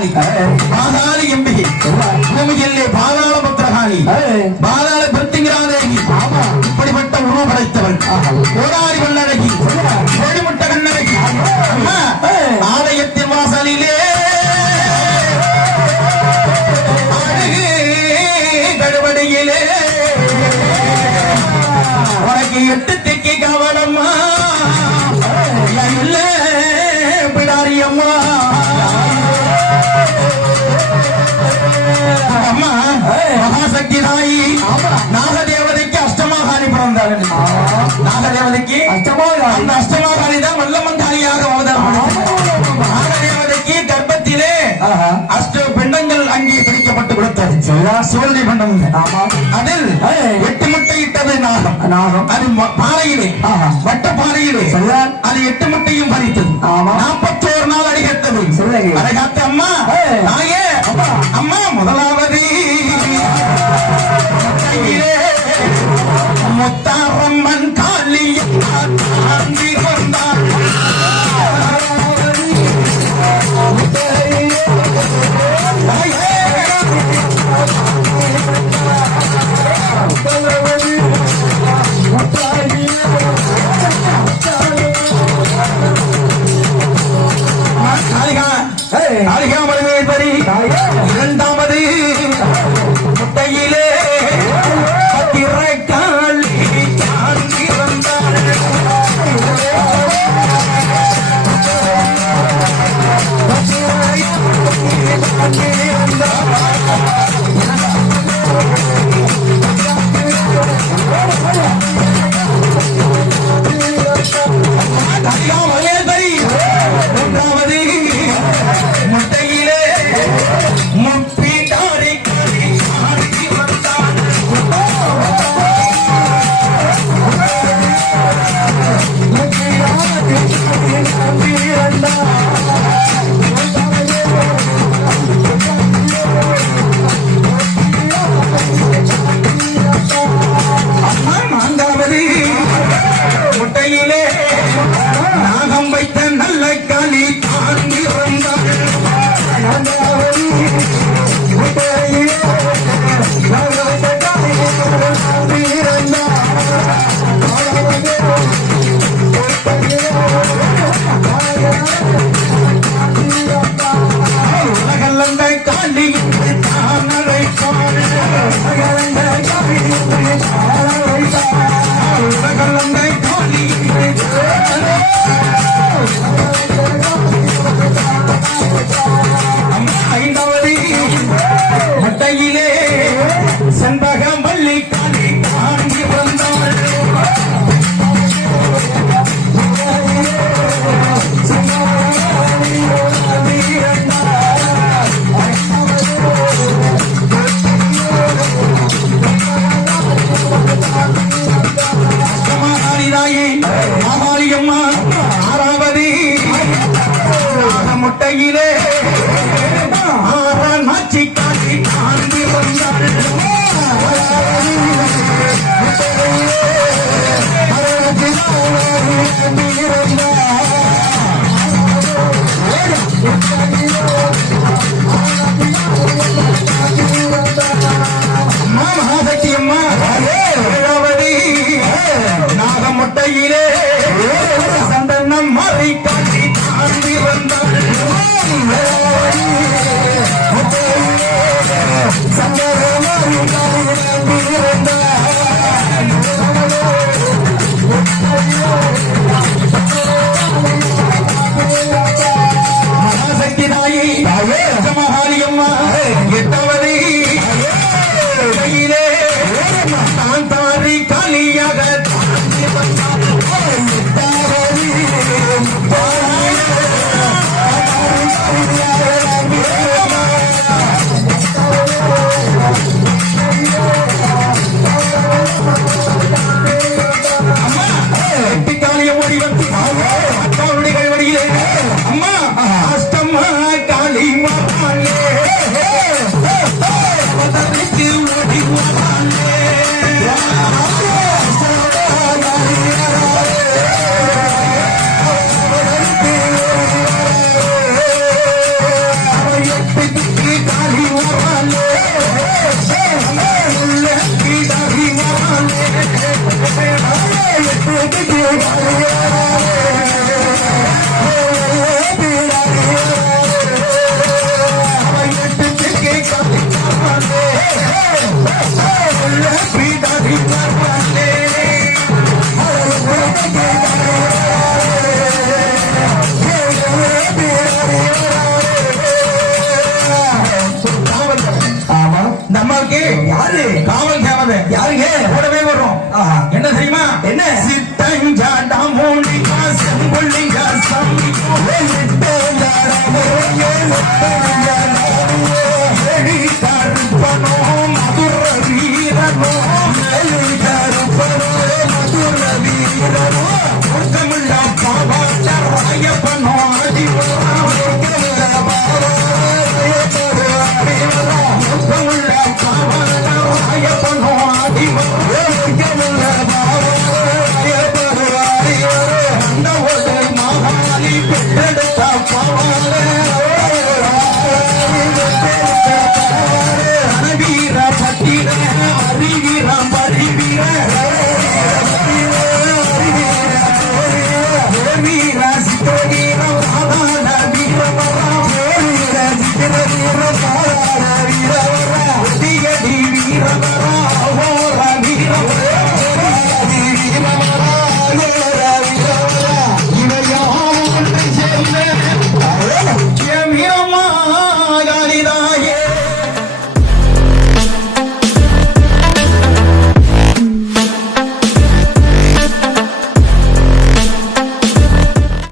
பத்திரகாளி மகாசக்தி தாயி நாகதேவதைக்கு அஷ்டமாகாணி பிறந்தாள் நாகதேவதைக்கு அந்த அஷ்டமாகாணி தான் வல்லமந்தாரியாக அவதாரம் நாகதேவதைக்கு கர்ப்பத்திலே அஷ்ட பிண்டங்கள் அங்கே பிடிக்கப்பட்டு கொடுத்தது. சிவந்தி பிண்டம். அதில் எட்டு முட்டை இட்டது நாகம். நாகம். அது பாறையிலே. வட்ட பாறையிலே. அது எட்டு முட்டையும் பறித்தது. ஆமா. நாற்பத்தோரு நாள் அடிகத்தது காத்த அம்மா. தாயே. அம்மா முதலாவது காளிகா மருமேஸ்வரி இரண்டாவது முட்டையிலே பத்திரக்காளி தாண்டி முட்டையிலே ஆறாம் நாச்சி காட்டி தாண்டி வந்தாள் அம்மா. நாகமுட்டையிலே. it Rosario.